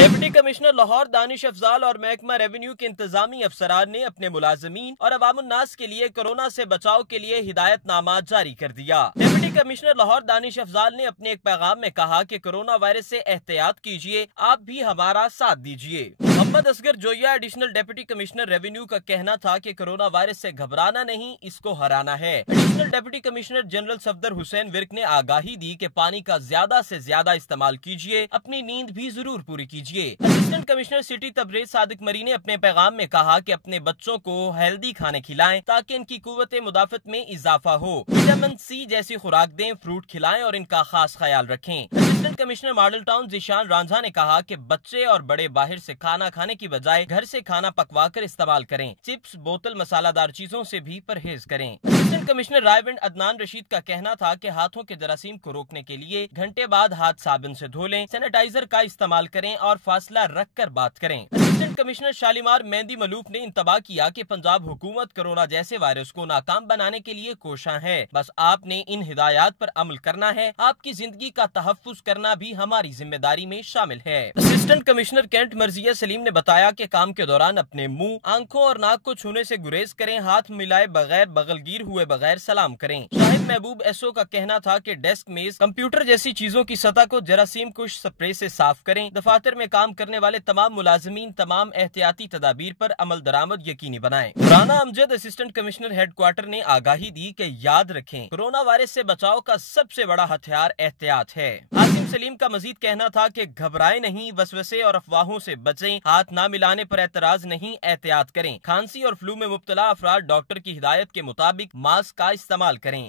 Deputy commissioner Lahore Danish Afzal और महकमा revenue के इंतजामी अफसरान ने अपने मुलाजमीन और अवामुन्नास के लिए कोरोना से बचाव के लिए हिदायतनामा जारी कर दिया। डिप्टी कमिश्नर लाहौर दानिश अफजाल ने अपने एक पैगाम में कहा कि कोरोना वायरस से एहतियात कीजिए, आप भी हमारा साथ दीजिए। Mohammad Asghar Zoya additional deputy commissioner revenue का कहना था कि कोरोना वायरस से घबराना नहीं, इसको हराना है। Additional deputy commissioner general Safdar Hussain Virk ने आगाही दी कि पानी का ज्यादा से ज्यादा इस्तेमाल कीजिए, अपनी नींद भी जरूर पूरी कीजिए। Assistant commissioner city Tabrez Sadiq Marri ने अपने पैगाम में कहा कि अपने बच्चों को हेल्दी खाने खिलाएं ताकि इनकी कुव्वत मुदाफत में इजाफा हो। विटामिन सी जैसी खुराक दें, फ्रूट खिलाएं और इनका खास ख्याल रखें। Assistant commissioner Model Town Zeeshan Ranjha ने कहा कि बच्चे और बड़े बाहर से खाना खाने की बजाय घर से खाना पकवा कर इस्तेमाल करें। चिप्स, बोतल, मसालादार चीजों से भी परहेज करें। असिस्टेंट कमिश्नर रायविंड अदनान रशीद का कहना था कि हाथों के जरासीम को रोकने के लिए घंटे बाद हाथ साबुन से धो लें, सैनिटाइजर का इस्तेमाल करें और फासला रख कर बात करें। असिस्टेंट कमिश्नर शालीमार मेहंदी मलूक ने इंतबाह किया कि पंजाब हुकूमत कोरोना जैसे वायरस को नाकाम बनाने के लिए कोशा है, बस आपने इन हिदायत पर अमल करना है। आपकी जिंदगी का तहफ्फुज करना भी हमारी जिम्मेदारी में शामिल है। असिस्टेंट कमिश्नर कैंट मर्जिया सलीम ने बताया कि काम के दौरान अपने मुंह, आंखों और नाक को छूने से गुरेज करें, हाथ मिलाए बगैर, बगलगीर हुए बगैर सलाम करें। शाहिद महबूब एसओ का कहना था कि डेस्क, मेज, कंप्यूटर जैसी चीजों की सतह को जरासीम कुश स्प्रे से साफ करें। दफातर में काम करने वाले तमाम मुलाजमीन तमाम एहतियाती तदाबीर पर अमल दरामद यकीनी बनाएं। Rana Amjad assistant commissioner headquarter ने आगाही दी कि याद रखें, कोरोना वायरस से बचाव का सबसे बड़ा हथियार एहतियात है। आसिम सलीम का मजीद कहना था कि घबराएं नहीं, वसवसे और अफवाहों से बचें, हाथ ना मिलाने पर एतराज नहीं, एहतियात करें। खांसी और फ्लू में मुब्तला अफराद डॉक्टर की हिदायत के मुताबिक मास्क का इस्तेमाल करें।